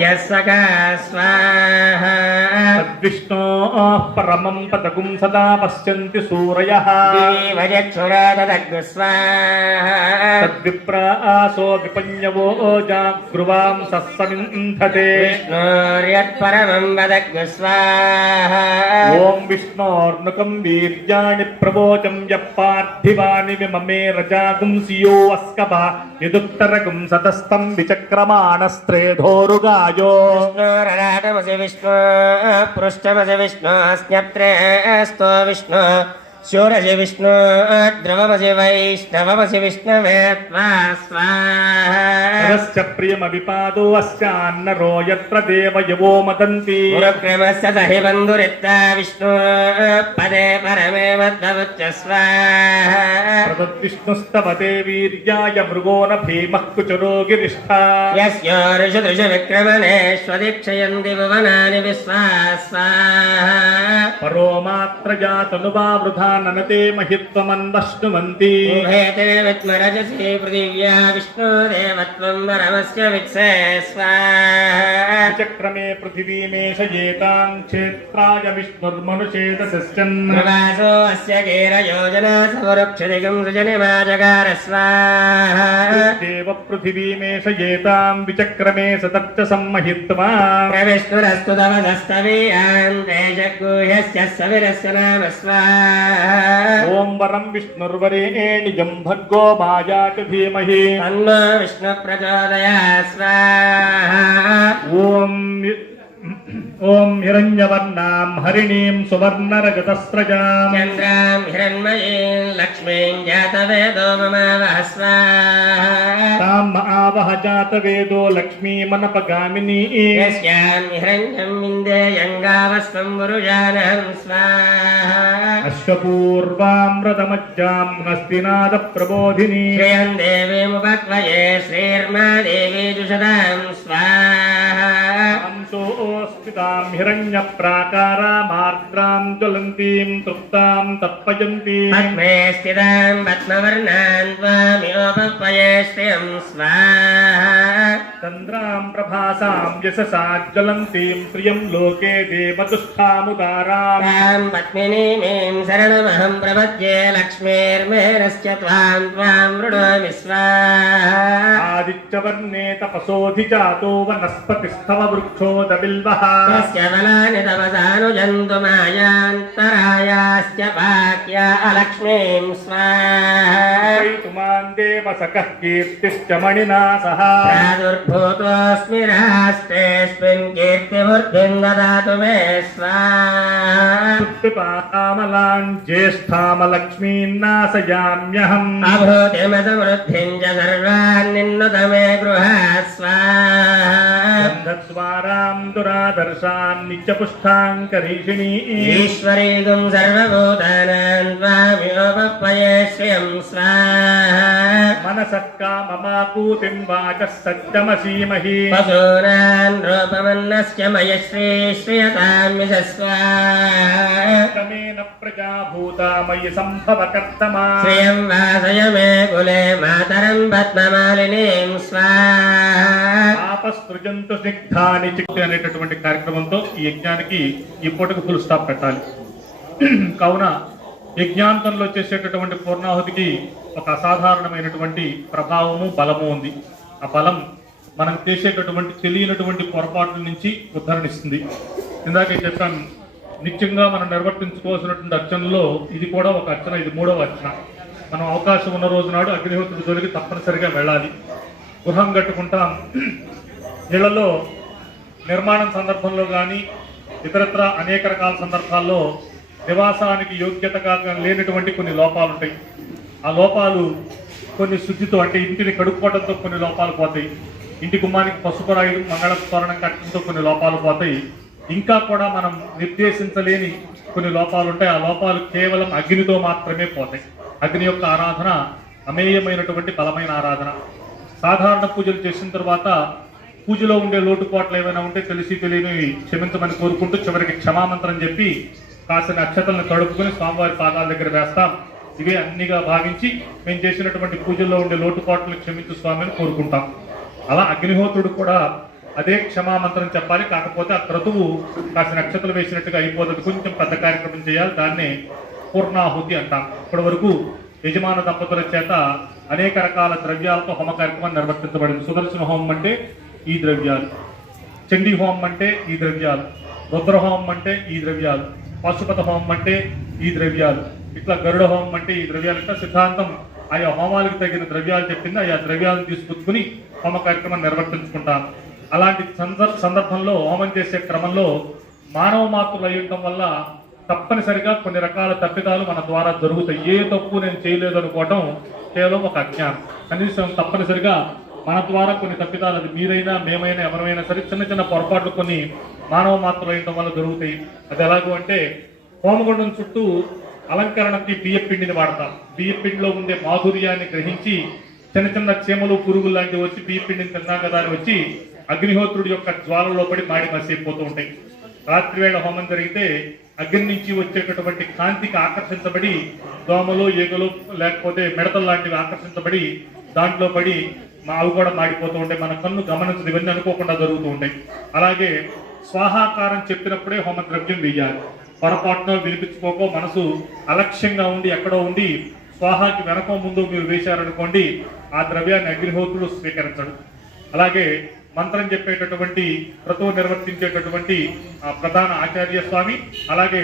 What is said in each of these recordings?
यस्सका स्वाहा तद्विष्णोः परमं पदगुं सदा पश्यन्ति सूरयः देवयक्षुरा तदग्नि स्वाहा तद्विप्रासो विपञ्जवो जागृवां सस्समिन्धते विष्णोर्यत्परमं वदग्नि स्वाहा ॐ विष्णोर्नुकं वीर्याणि प्रवोचं यः पार्थिवानि विममे रजागुंसियो अस्कभा यदुत्तरगुं सतस्तं विचक्रमाणस्त्रेधोरुगायो विष्णोरराटमसि विष्णु पृष्ठमसि विष्णु स्न्यप्त्रेस्तो विष्णु शूरसि विष्णु द्रवमसि वैष्णवमसि विष्णवे त्वा स्वाहा प्रियमविपादो अस्यान्नरो यत्र देवयवो मदन्ति गुरुक्रमस्य सहि बन्धुरित्ता विष्णु पदे परमे मद्भवच्च स्वाहा प्रतद्विष्णुस्तवते वीर्याय मृगो न भीमः कुचरो गिरिष्ठा यस्य ऋषिदृशविक्रमणेष्वदीक्षयन्ति भुवनानि विश्वा स्वाहा परो मात्रजातनुवा वृथा ननते महित्वमन्वश्नुवन्ति उभयते विद्मरजसि पृथिव्या विष्णुदेवत्वं परमस्य वित्से स्वाहा चक्रमे पृथिवीमेषयेतां क्षेत्राय विष्णुर्मनुषेदसस्यन् प्रवासो अस्य गीरयोजना सवरुक्षदिगं सृजनिमाजगार स्वाहा देव पृथिवीमेषयेतां विचक्रमे सतर्च सम्महित्वा प्रविष्णुरस्तु तव दस्तवीयान्ते जग्गूह्यस्य सविरस्य नाम स्वाहा ॐ वरं विष्णुर्वरेण्यं भर्गो भाजात धीमहि तन्नो विष्णु प्रचोदयात् स्वाहा ॐ हिरण्यवर्णां हरिणीं सुवर्णरजतस्रजां चन्द्रां हिरण्मयीं लक्ष्मीं जातवेदो ममावह स्वाहा तां आवह जातवेदो लक्ष्मीमनपगामिनी यस्यां हिरण्यं विन्देयङ्गावस्वं गुरुजानं स्वाहा अश्वपूर्वामृतमज्जां हस्तिनादप्रबोधिनी श्रियं देवीमुपक्वये श्रीर्मा देवी जुषदां स्वाहा अंशोऽस्मितां हिरण्यप्राकारामार्द्रां ज्वलन्तीं तृप्तां तर्पयन्तीं पद्मे स्थितां पद्मवर्णां त्वामियोपक्वये श्रियं स्वाहा चन्द्रां प्रभासां यशसा ज्वलन्तीं प्रियं लोके देवदुष्टामुदारां तां पद्मिनीमीं शरणमहं प्रपद्ये लक्ष्मीर्मेरस्य त्वां वृणोमि स्वाहा आदित्यवर्णे तपसोऽधिजातो वनस्पतिस्तव वृक्षोदबिल्वः तस्य बलानि तपसानुजन्तु मायान्तरायास्य वाक्या अलक्ष्मीं स्वाहा तुमान् देवसखः कीर्तिश्च मणिना सह प्रादुर्भूतोऽस्मि राष्ट्रेऽस्मिन् कीर्तिवृद्धिं ददातु मे स्वाहा पिपातामलान् ज्येष्ठामलक्ष्मीन्नाशयाम्यहम् अभूतिमसमृद्धिं च सर्वान् निन्नुत मे गृहात् स्वाहा गन्धद्वारां दुरादर्शान् नित्यपुष्टां करीषिणी ईश्वरीगुं सर्वभूतानां त्वामियोपक्वये श्रियं स्वाहा मनसः काममापूतिं वाचः सत्यमसीमहि पशूनां रूपमन्नस्य मयश्री श्रियतां यशस्वाहा क्रमेण प्रजा भूता मयि सम्भवकर्तमा श्रियं वासय मे कुले मातरं पद्ममालिनीं स्वाहा ఆపసృజంతు స్నిగ్ధాని చిక్తి అనేటటువంటి కార్యక్రమంతో ఈ యజ్ఞానికి ఈ పూటకు ఫుల్ స్టాప్ పెట్టాలి. కావున యజ్ఞాంతంలో చేసేటటువంటి పూర్ణాహుతికి ఒక అసాధారణమైనటువంటి ప్రభావము బలము ఉంది. ఆ బలం మనం చేసేటటువంటి తెలియనటువంటి పొరపాట్ల నుంచి ఉద్ధరణిస్తుంది. ఇందాకే చెప్పాను, నిత్యంగా మనం నిర్వర్తించుకోవాల్సినటువంటి అర్చనలో ఇది కూడా ఒక అర్చన. ఇది 3వ అర్చన. మనం అవకాశం ఉన్న రోజు నాడు అగ్నిహోత్రుడి జోలికి తప్పనిసరిగా వెళ్ళాలి. గృహం కట్టుకుంటాం. ఇళ్లలో నిర్మాణం సందర్భంలో కానీ ఇతరత్ర అనేక రకాల సందర్భాల్లో నివాసానికి యోగ్యతగా లేనటువంటి కొన్ని లోపాలు ఉంటాయి. ఆ లోపాలు కొన్ని శుద్ధితో, అంటే ఇంటిని కడుక్కోవడంతో కొన్ని లోపాలు పోతాయి. ఇంటి గుమ్మానికి పసుపు రాయడం, మంగళ తోరణం కట్టడంతో కొన్ని లోపాలు పోతాయి. ఇంకా కూడా మనం నిర్దేశించలేని కొన్ని లోపాలు ఉంటాయి. ఆ లోపాలు కేవలం అగ్నితో మాత్రమే పోతాయి. అగ్ని యొక్క ఆరాధన అమేయమైనటువంటి బలమైన ఆరాధన. సాధారణ పూజలు చేసిన తర్వాత పూజలో ఉండే లోటుపాట్లు ఏమైనా ఉంటే తెలిసి తెలియనివి క్షమించమని కోరుకుంటూ చివరికి క్షమామంత్రం చెప్పి కాసిన అక్షతలను తడుపుకొని స్వామివారి పాదాల దగ్గర వేస్తాం. ఇవే అన్నిగా భావించి మేము చేసినటువంటి పూజల్లో ఉండే లోటుపాట్లను క్షమించు స్వామిని కోరుకుంటాం. అలా అగ్నిహోత్రుడు కూడా అదే క్షమామంత్రం చెప్పాలి. కాకపోతే ఆ క్రతువు కాస్త నక్షత్రం వేసినట్టుగా అయిపోతుంది, కొంచెం పెద్ద కార్యక్రమం చేయాలి. దాన్నే పూర్ణాహుతి అంటాం. ఇప్పటి వరకు యజమాన దంపతుల చేత అనేక రకాల ద్రవ్యాలతో హోమ కార్యక్రమం నిర్వర్తించబడింది. సుదర్శన హోమం అంటే ఈ ద్రవ్యాలు, చండీ హోమం అంటే ఈ ద్రవ్యాలు, రుద్రహోమం అంటే ఈ ద్రవ్యాలు, పశుపత హోమం అంటే ఈ ద్రవ్యాలు, ఇట్లా గరుడ హోమం అంటే ఈ ద్రవ్యాలు. ఇట్లా సిద్ధాంతం ఆయా హోమాలకు తగిన ద్రవ్యాలు చెప్పింది. ఆయా ద్రవ్యాలను తీసుకొచ్చుకుని హోమ కార్యక్రమం నిర్వర్తించుకుంటాం. అలాంటి సందర్భంలో హోమం చేసే క్రమంలో మానవ మాతృలు అయ్యటం వల్ల తప్పనిసరిగా కొన్ని రకాల తప్పిదాలు మన ద్వారా జరుగుతాయి. ఏ తప్పు నేను చేయలేదు అనుకోవటం కేవలం ఒక అజ్ఞానం. కనీసం తప్పనిసరిగా మన ద్వారా కొన్ని తప్పిదాలు, అది మీరైనా మేమైనా ఎవరైనా సరే చిన్న చిన్న పొరపాట్లు కొన్ని మానవ మాత్రం అయ్యటం వల్ల జరుగుతాయి. అది ఎలాగో అంటే హోమగుండం చుట్టూ అలంకరణకి బియ్య పిండిని వాడతాం. బియ్య పిండిలో ఉండే మాధుర్యాన్ని గ్రహించి చిన్న చిన్న చీమలు పురుగులు లాంటివి వచ్చి బియ్య పిండిని తిన్నాం కదా అని వచ్చి అగ్నిహోత్రుడి యొక్క జ్వాలలో పడి మాడి మసిపోతూ ఉంటాయి. రాత్రి వేళ హోమం జరిగితే అగ్ని నుంచి వచ్చేటటువంటి కాంతికి ఆకర్షించబడి దోమలు, ఈగలు లేకపోతే మిడతలు లాంటివి ఆకర్షించబడి దాంట్లో పడి అవి కూడా మాడిపోతూ ఉంటాయి. మన కన్ను గమనించదు, ఇవన్నీ అనుకోకుండా జరుగుతూ ఉంటాయి. అలాగే స్వాహాకారం చెప్పినప్పుడే హోమ ద్రవ్యం వేయాలి. పొరపాటున వినిపించుకోకో మనసు అలక్ష్యంగా ఉండి ఎక్కడో ఉండి స్వాహాకి వెనక ముందు మీరు వేశారనుకోండి, ఆ ద్రవ్యాన్ని అగ్నిహోత్రుడు స్వీకరించడు. అలాగే మంత్రం చెప్పేటటువంటి క్రతువు నిర్వర్తించేటటువంటి ప్రధాన ఆచార్య స్వామి, అలాగే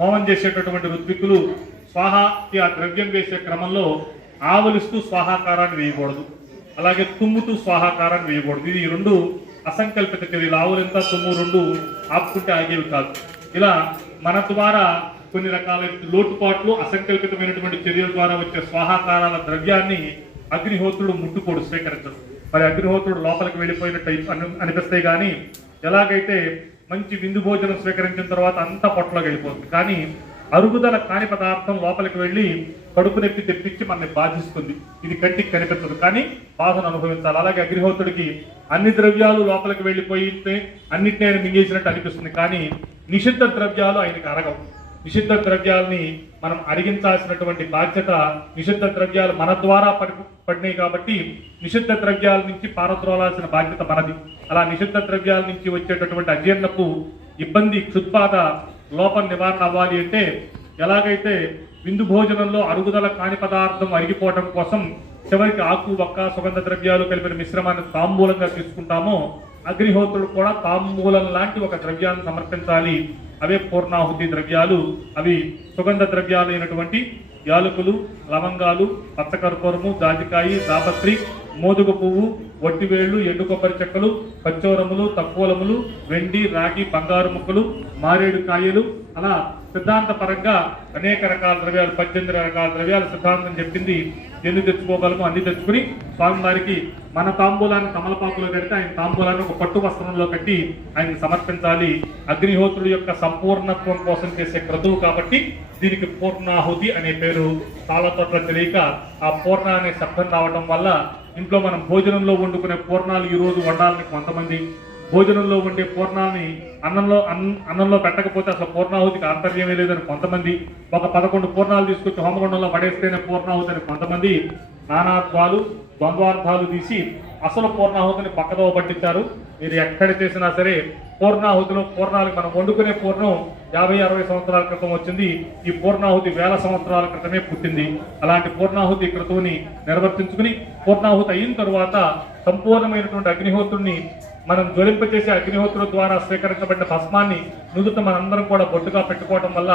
హోమం చేసేటటువంటి ఋత్వికులు స్వాహాకి ఆ ద్రవ్యం వేసే క్రమంలో ఆవలిస్తూ స్వాహాకారాన్ని వేయకూడదు. అలాగే తుమ్ముతూ స్వాహాకారాన్ని వేయకూడదు. ఇది రెండు అసంకల్పిత చర్యలు. ఆవులంతా తుమ్ము రెండు ఆపుకుంటే ఆగేవి కాదు. ఇలా మన ద్వారా కొన్ని రకాల లోటుపాట్లు, అసంకల్పితమైనటువంటి చర్యల ద్వారా వచ్చే స్వాహాకారాల ద్రవ్యాన్ని అగ్నిహోత్రుడు ముట్టుకోడు, స్వీకరించడు. మరి అగ్నిహోత్రుడు లోపలికి వెళ్ళిపోయినట్టు అనిపిస్తాయి. కానీ ఎలాగైతే మంచి విందు భోజనం స్వీకరించిన తర్వాత అంతా పొట్టలోకి వెళ్ళిపోతుంది. కానీ అరుగుదల కాని పదార్థం లోపలికి వెళ్ళి కడుపు నొప్పి తెప్పించి మనల్ని బాధిస్తుంది. ఇది కంటికి కనిపించదు, కానీ బాధను అనుభవించాలి. అలాగే అగ్నిహోత్రుడికి అన్ని ద్రవ్యాలు లోపలికి వెళ్ళిపోయితే అన్నిటిని ఆయన మింగేసినట్టు అనిపిస్తుంది. కానీ నిషిద్ధ ద్రవ్యాలు ఆయనకి అరగవు. నిషిద్ధ ద్రవ్యాలని మనం అరిగించాల్సినటువంటి బాధ్యత, నిషిద్ధ ద్రవ్యాలు మన ద్వారా పడినాయి కాబట్టి నిషిద్ధ ద్రవ్యాల నుంచి పారద్రోలాల్సిన బాధ్యత మనది. అలా నిషిద్ధ ద్రవ్యాల నుంచి వచ్చేటటువంటి అజీర్ణపు ఇబ్బంది, క్షుత్పాద లోపం నివారణ అవ్వాలి అంటే ఎలాగైతే విందు భోజనంలో అరుగుదల కాని పదార్థం అరిగిపోవడం కోసం చివరికి ఆకు, వక్క, సుగంధ ద్రవ్యాలు కలిపిన మిశ్రమాన్ని తాంబూలంగా తీసుకుంటామో, అగ్నిహోత్రుడు కూడా తాంబూలం లాంటి ఒక ద్రవ్యాన్ని సమర్పించాలి. అవే పూర్ణాహుతి ద్రవ్యాలు. అవి సుగంధ ద్రవ్యాలు అయినటువంటి యాలకులు, లవంగాలు, పచ్చకర్పూరము, జాజికాయి, దాపత్రి, మోదుగ పువ్వు, వట్టివేళ్లు, ఎండు కొబ్బరి చెక్కలు, కచ్చోరములు, తక్కువలములు, వెండి, రాగి, బంగారు ముక్కలు, మారేడు కాయలు, అలా సిద్ధాంత పరంగా అనేక రకాల ద్రవ్యాలు, 18 రకాల ద్రవ్యాలు సిద్ధాంతం చెప్పింది. ఎన్ని తెచ్చుకోగలమో అన్ని తెచ్చుకుని స్వామివారికి మన తాంబూలాన్ని తమలపాకులో కడితే ఆయన తాంబూలాన్ని ఒక పట్టు వస్త్రంలో కట్టి ఆయనకు సమర్పించాలి. అగ్నిహోత్రుడి యొక్క సంపూర్ణత్వం కోసం చేసే క్రతువు కాబట్టి దీనికి పూర్ణాహుతి అనే పేరు. చాలా చోట్ల తెలియక ఆ పూర్ణ అనే శబ్దం రావడం వల్ల ఇంట్లో మనం భోజనంలో వండుకునే పూర్ణాలు ఈ రోజు వండాలని కొంతమంది, భోజనంలో ఉండే పూర్ణాలని అన్నంలో పెట్టకపోతే అసలు పూర్ణాహుతికి ఆంతర్యమే లేదని కొంతమంది, ఒక 11 పూర్ణాలు తీసుకొచ్చి హోమగుండంలో పడేస్తేనే పూర్ణాహుతి అని కొంతమంది నానాత్వాలు, ద్వంద్వార్థాలు తీసి అసలు పూర్ణాహుతిని పక్కదో పట్టించారు. మీరు ఎక్కడ చేసినా సరే పూర్ణాహుతిలో పూర్ణాలకు మనం వండుకునే పూర్ణం 50-60 సంవత్సరాల క్రితం వచ్చింది. ఈ పూర్ణాహుతి 1000 సంవత్సరాల క్రితమే పుట్టింది. అలాంటి పూర్ణాహుతి క్రతువుని నిర్వర్తించుకుని పూర్ణాహుతి అయిన తరువాత సంపూర్ణమైనటువంటి అగ్నిహోత్రుడిని మనం జ్వలింపచేసే అగ్నిహోత్రుల ద్వారా స్వీకరించబడిన భస్మాన్ని నుదుట మనందరం కూడా బొట్టుగా పెట్టుకోవడం వల్ల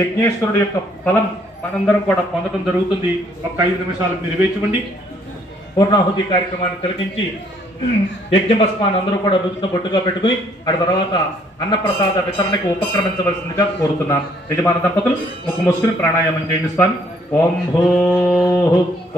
యజ్ఞేశ్వరుడు యొక్క ఫలం మనందరం కూడా పొందడం జరుగుతుంది. ఒక 5 నిమిషాలు మీరు వేచివ్వండి. పూర్ణాహుతి కార్యక్రమాన్ని తిలకించి యజ్ఞ భస్మాన్ని అందరూ కూడా నుదుట బొట్టుగా పెట్టుకుని ఆ తర్వాత అన్నప్రసాద వితరణకు ఉపక్రమించవలసిందిగా కోరుతున్నాను. యజమాన దంపతులు ముక్కు మూసుకుని ప్రాణాయామం చేయండి. స్వామి ఓం భూ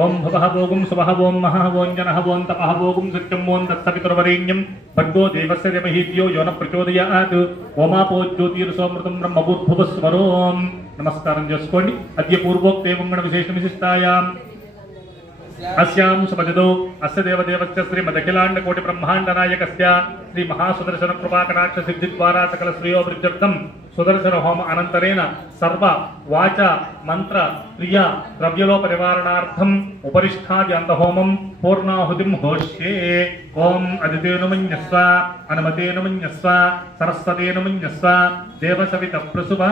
ఓం భవః భోగం సువః ఓం మహః ఓం జనః ఓం తపః భోగం సత్యం ఓం తత్సవితుర్వరేణ్యం భర్గో దేవస్య ధీమహి ధియో యో నః ప్రచోదయాత్ ఓమాపో జ్యోతిర్సోమృతం బ్రహ్మభూద్భువస్వరోం. నమస్కారం చేసుకోండి. అద్య పూర్వోక్తేవం గణ విశేష విశిష్టాయాం అస్యాం సుపదిదో అస్య దేవదేవస్య శ్రీమదఖిలాండ కోటి బ్రహ్మాండ నాయకస్య శ్రీ మహాసుదర్శన కృపాకటాక్ష సిద్ధి ద్వారా సకల శ్రేయోభివృద్ధ్యర్థం సుదర్శన హోమ అనంతరేణ సర్వ వాచ మంత్ర క్రియ ద్రవ్యలోప నివారణార్థం ఉపరిష్టాది అంతహోమం పూర్ణాహుతిం హోష్యే. ఓం అదితేను మన్యస్వ అనుమతేను మన్యస్వ సరస్వతేను మన్యస్వ దేవసవిత ప్రసుభ.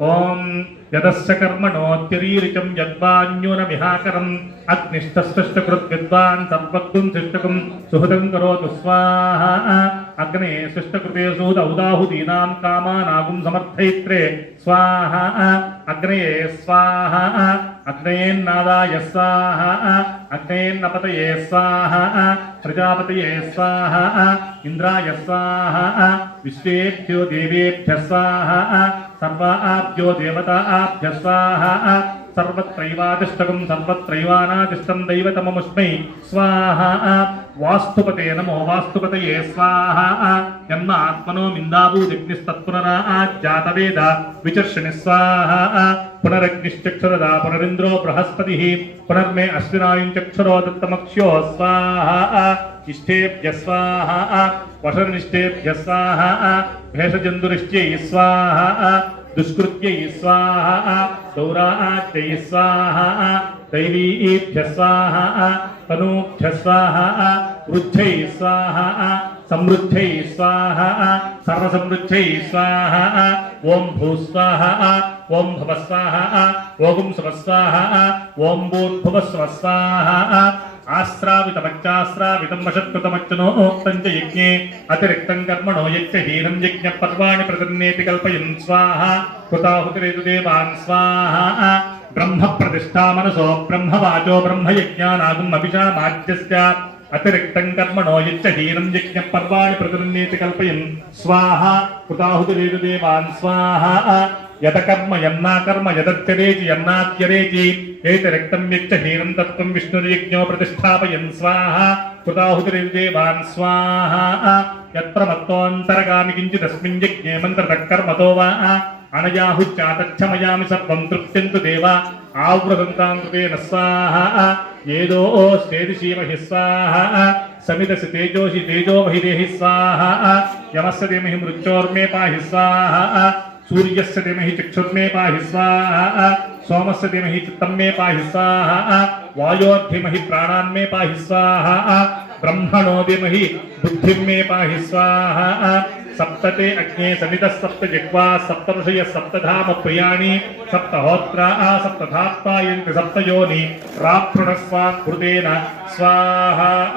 ఓం యదస్య కర్మణోత్యరీరిచం యద్వాన్యూనమిహాకరం అగ్నిష్టస్పృష్టకృత్ విద్వాన్ సర్వగ్ం శిష్టకం సుహృదం కరోతు స్వాహా. అగ్నే శిష్టకృతే సూద ఉదాహుదీనాం కామానాగుం సమర్థయిత్రే స్వాహా. అగ్నయే స్వాహా. అగ్నయేన్నాదాయ స్వాహా. అగ్నయేన్నపతయే స్వాహా. ప్రజాపతయే స్వాహా. ఇంద్రాయ స్వాహా. విశ్వేభ్యో దేవేభ్యః స్వాహా. సర్వాభ్యో దేవతాభ్యః స్వాహా. సర్వత్రైవాదిష్టకం సర్వత్రైవానాదిష్టం దైవతమముస్మై స్వాహా. వాస్తుపతే నమో వాస్తుపతయే స్వాహా. యన్న ఆత్మనో మిందాభూదిగ్నిస్తత్పునరాజ్జాతవేద విచర్షణి స్వాహా. పునరగ్నిశ్చక్షురదా పునరింద్రో బృహస్పతి పునర్మే అశ్వినాయుంచక్షురో దత్తమక్ష్యో స్వాహా. ఇష్టేభ్య స్వాహా. వషర్నిష్టేభ్య స్వాహా. భేషజందురిష్ట్యై స్వాహా. దుష్కృత్యై స్వాహా. దౌరాజ్యై స్వాహా. దైవీభ్య స్వాహా. తనూభ్య స్వాహా. వృద్ధై స్వాహా. సమృద్ధై స్వాహా. సర్వసమృద్ధై స్వాహా. ఓం భూస్వాహా. ఓం భవస్వాహా. ఓం సువస్వాహా. ఓం భూర్భువస్వస్వాహా. ఆశ్రావితమచ్చాశ్రావితం వశత్కృతమచ్చునోక్తం చ యజ్ఞే అతిరిక్తం కర్మణో యజ్ఞహీనం యజ్ఞపర్వాణి ప్రతిన్నేతి కల్పయన్ స్వాహా. కృతాహుతిరేతు దేవాన్ స్వాహా. బ్రహ్మ ప్రతిష్ఠా మనసో బ్రహ్మవాచో బ్రహ్మయజ్ఞానాగం అభిషామాజ్యస్య అతిరిక్తం కర్మణో యజ్ఞహీనం యజ్ఞపర్వాణి ప్రతిన్నేతి కల్పయన్ స్వాహా. కృతాహుతిరేతు దేవాన్ స్వాహా. యతకర్మ యన్నాకర్మ యదత్యరేచి యన్నాత్యరేచి ఏతరిక్తం యజ్ఞహీనం తత్వం విష్ణుర్యజ్ఞో ప్రతిష్టాపయన్ స్వాహా. కృతాహుతిరేతు దేవాన్ స్వాహా. యత్ప్రమత్తోऽन्तరగామి కించిదస్మిన్ యజ్ఞే మంత్రతః కర్మతో వా అనయాహుశ్చాతచ్చమయామి సర్వం తృప్త్యంతు దేవా ఆవృతంతాం కృతేన స్వాహా. ఏదో శ్రేదిశీమహి స్వాహా. సమిదసి తేజోషి తేజోమహి దేహి స్వాహా. యమస్య ధీమహి మృత్యోర్మే పాహి స్వాహా. సూర్యస్య ధీమహి చక్షుర్మే పాహి స్వాహా. సోమస్య ధీమహి చిత్తం మే పాహి స్వాహా. వాయోర్ధీమహి ప్రాణాన్ మే పాహి స్వాహా. బ్రహ్మణో ధీమహి బుద్ధిం మే పాహి స్వాహా. సప్తతే అగ్నే సమితః సప్త జిహ్వా సప్త ఋషయః సప్తధామ ప్రియాణి సప్తహోత్రా సప్తధాత్వాయంతి సప్తయోని రాప్రణస్వాకృతేన స్వాహా.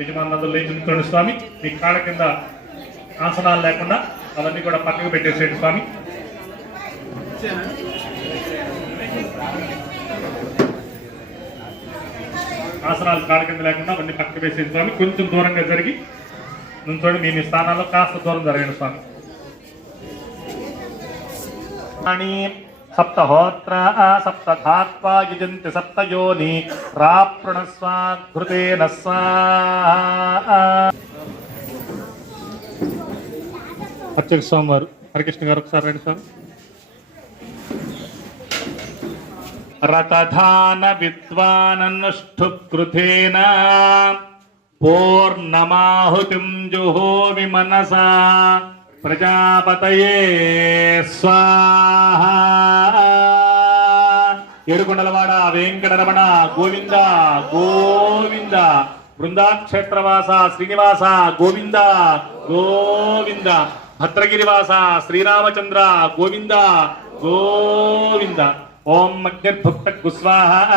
యజమానులందరూ లేచి నిల్చోండి స్వామి. మీ కాళ్ళ కింద ఆసనాలు లేకుండా అవన్నీ కూడా పక్కకు పెట్టేసేయండి స్వామి. ఆసనాలు కాళ్ళ కింద లేకుండా అవన్నీ పక్కకు వేసేయండి స్వామి. కొంచెం దూరంగా జరిగి నుంచోండి. మీ మీ స్థానాల్లో కాస్త దూరం జరగండి స్వామి. సప్తహోత్ర సప్తధాత్వా యజంతి సప్తయోని రాప్రణస్వాకృతేన స్వాహా. అర్చక స్వామి వారు హరికృష్ణ గారు ఒకసారి రండి స్వామి. రతధాన విద్వాననుష్ఠుకృతేన పూర్ణమాహుతిం జుహోమి మనసా ప్రజాపతయే స్వాహా. ఏడుకొండలవాడ వెంకటరమణ గోవింద గోవింద. బృందాక్షేత్రవాస శ్రీనివాస గోవింద గోవింద. భద్రగిరివాస శ్రీరామచంద్ర గోవింద గోవింద. ఓం అగ్నిర్భుక్త గుస్వాహ.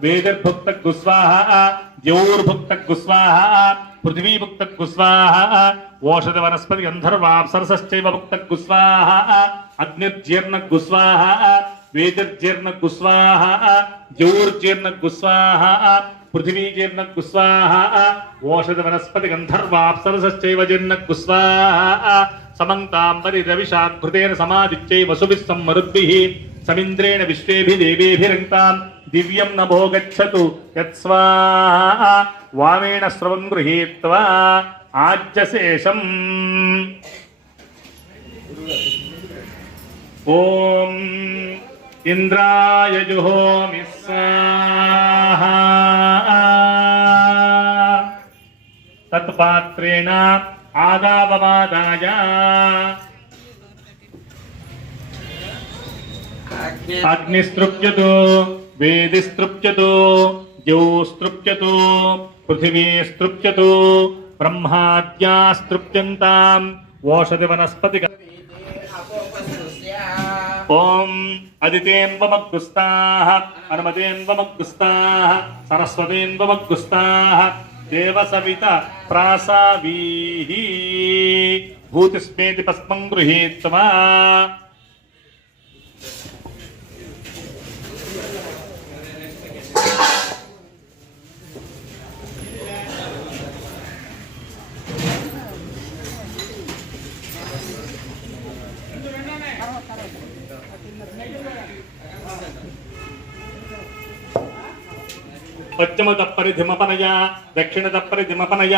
వేదిర్భుక్త గుస్వాహ. ద్యౌర్భుక్త గుస్వాహ. పృథివీభుక్త గుస్వాహ. ఓషధ వనస్పతి గంధర్వాప్సరసశ్చైవ భుక్త గుస్వాహ. అగ్నిర్జీర్ణ గుస్వాహ. వేదిర్జీర్ణ గుస్వాహ. ద్యౌర్జీర్ణ గుస్వాహ. పృథివీజీర్ణ గుస్వాహ. ఓషధ వనస్పతి గంధర్వాప్సరసశ్చైవ జీర్ణ గుస్వాహ. సమంతాంబరి రవిశాకృతేన సమాదిత్యై వసుభిః సమ్మరుద్భిః సమింద్రేణ విశ్వేభిదేవేభిరంతాం దివ్యం నభో గచ్చతు యత్స్వాహా. వామేణ స్రవం గృహీత్వా ఆజ్యశేషం. ఓం ఇంద్రాయ జుహోమి స్వాహా. తత్పాత్రేణ ఆదావమాదాయ అగ్నిస్తృప్యతు వేదిస్తృప్యతు ద్యౌస్తృప్యతు పృథివీస్తృప్యతు బ్రహ్మాద్యాస్తృప్యంతాం ఓషధి వనస్పతి. ఓం అదితేన్వమగ్గుస్తాః అనుమతేన్వమగ్గుస్తాః సరస్వతేన్వమగ్గుస్తాః దేవసవిత ప్రాసావీః భూతిస్మేతి పస్మం గృహీత్వా. పశ్చిమ తప్పరి ధిమపనయ దక్షిణ తప్పరి ధిమపనయ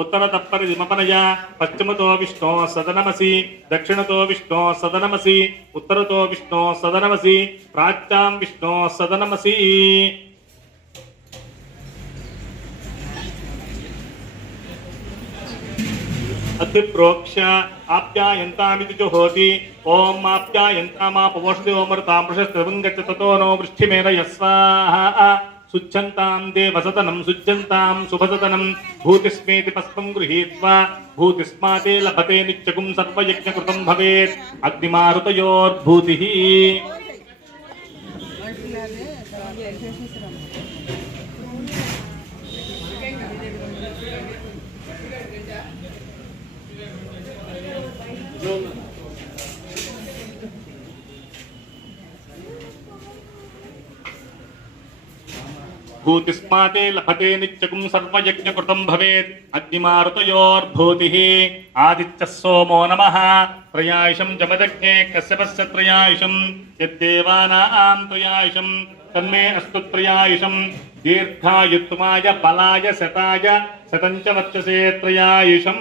ఉత్తర తప్పరి ధిమపనయ. పశ్చిమతో విష్ణో సదనమసి దక్షిణతో విష్ణో సదనమసి ఉత్తరతో విష్ణో సదనమసి ప్రాచ్యాం విష్ణో సదనమసి. అతిప్రోక్ష ఆప్యాయంతామితి జుహోతి. ఓం ఆప్యాయంతామాపవోషతి ఓమృతామృషస్త్రివం గచ్చ తతో నో వృష్టిమేన యస్వాహ. శుచ్ఛంతాం దేవసదనం శుచ్ఛంతాం శుభసదనం భూతిస్మేతి పస్మం గృహీత్వా భూతిస్మాతే లభతే నిత్యగుం సర్వయజ్ఞకృతం భవేత్. అగ్నిమారుతయోర్భూతిః. భూతిస్మాతే లభతే నిత్యగుం సర్వయజ్ఞకృతం భవేత్. అగ్నిమారుతయోర్భూతిః. ఆదిత్యः సోమో నమః. త్రయాయుషం జమదగ్నే కశ్యపస్య త్రయాయుషం యద్దేవానాం త్రయాయుషం తన్మే అస్తు త్రయాయుషం. దీర్ఘాయుత్మాయ బలాయ శతాయ శతం చ వర్చసే త్రయాయుషం.